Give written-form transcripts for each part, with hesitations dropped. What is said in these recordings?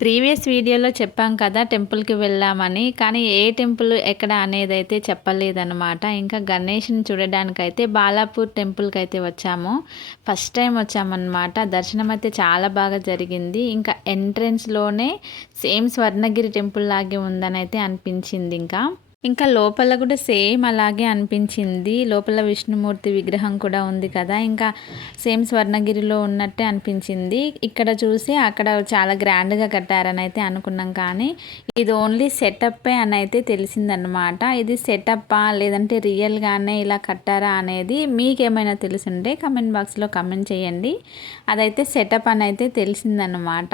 Previous వీడియోలో చెప్పాం కదా టెంపుల్‌కి వెళ్ళామని. కానీ ఏ టెంపుల్ ఎక్కడ అనేదైతే చెప్పలేదనమాట. ఇంకా గణేష్‌ని చూడడానికైతే బాలాపూర్ టెంపుల్‌కైతే వచ్చాము. ఫస్ట్ టైం వచ్చామన్నమాట. దర్శనం అయితే చాలా బాగా జరిగింది. ఇంకా ఎంట్రన్స్‌లోనే సేమ్ స్వర్ణగిరి టెంపుల్ లాగే ఉందనైతే అనిపించింది ఇంకా. ఇంకా లోపల కూడా సేమ్ అలాగే అనిపించింది. లోపల విష్ణుమూర్తి విగ్రహం కూడా ఉంది కదా! ఇంకా సేమ్ స్వర్ణగిరిలో ఉన్నట్టే అనిపించింది. ఇక్కడ చూసి అక్కడ చాలా గ్రాండ్‌గా కట్టారని అయితే అనుకున్నాం. కానీ ఇది ఓన్లీ సెటప్పే అని అయితే తెలిసిందనమాట. ఇది సెటప్పా లేదంటే రియల్‌గానే ఇలా కట్టారా అనేది మీకేమైనా తెలిసుంటే కామెంట్ బాక్స్‌లో కామెంట్ చేయండి. అదైతే సెటప్ అని అయితే తెలిసిందనమాట.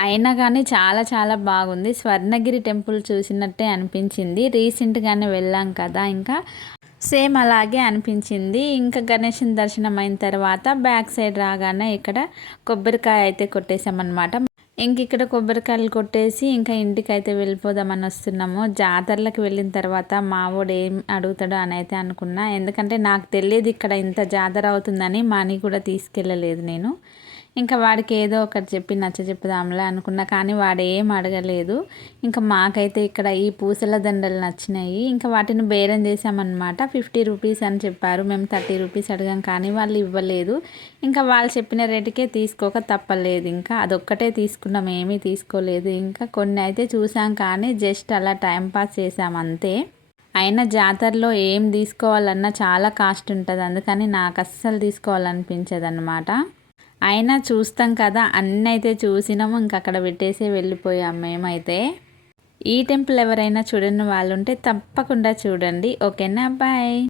అయినా కానీ చాలా చాలా బాగుంది. స్వర్ణగిరి టెంపుల్ చూసినట్టే అనిపించింది. రీసెంట్‌గానే వెళ్ళాం కదా! ఇంకా సేమ్ అలాగే అనిపించింది. ఇంకా గణేషుని దర్శనం అయిన తర్వాత బ్యాక్ సైడ్ రాగానే ఇక్కడ కొబ్బరికాయ అయితే కొట్టేసామన్నమాట. ఇక్కడ కొబ్బరికాయలు కొట్టేసి ఇంకా ఇంటికైతే వెళ్ళిపోదామని వస్తున్నాము. జాతరలకు వెళ్ళిన తర్వాత మావోడు ఏం అడుగుతాడో అని అయితే అనుకున్నా. ఎందుకంటే నాకు తెలియదు ఇక్కడ ఇంత జాతర అవుతుందని మనీ కూడా తీసుకెళ్ళలేదు నేను. ఇంకా వాడికి ఏదో ఒకటి చెప్పి నచ్చచెప్పుదాంలే అనుకున్నా. కానీ వాడు ఏం అడగలేదు. ఇంకా మాకైతే ఇక్కడ ఈ పూసల దండలు నచ్చినాయి. ఇంకా వాటిని బేరం చేసామన్నమాట. 50 రూపీస్ అని చెప్పారు. మేము 30 రూపీస్ అడిగాం కానీ వాళ్ళు ఇవ్వలేదు. ఇంకా వాళ్ళు చెప్పిన రేటుకే తీసుకోక తప్పలేదు. ఇంకా అదొక్కటే తీసుకున్నాం, ఏమీ తీసుకోలేదు. ఇంకా కొన్ని అయితే చూసాం కానీ జస్ట్ అలా టైంపాస్ చేసాం అంతే. అయినా జాతరలో ఏం తీసుకోవాలన్నా చాలా కాస్ట్ ఉంటుంది. అందుకని నాకు అస్సలు తీసుకోవాలనిపించదు అనమాట. అయినా చూస్తాం కదా, అన్నీ అయితే చూసినాము. ఇంక అక్కడ పెట్టేసి వెళ్ళిపోయాం మేమైతే. ఈ టెంపుల్ ఎవరైనా చూడని వాళ్ళు ఉంటే తప్పకుండా చూడండి. ఓకేనా, బాయ్.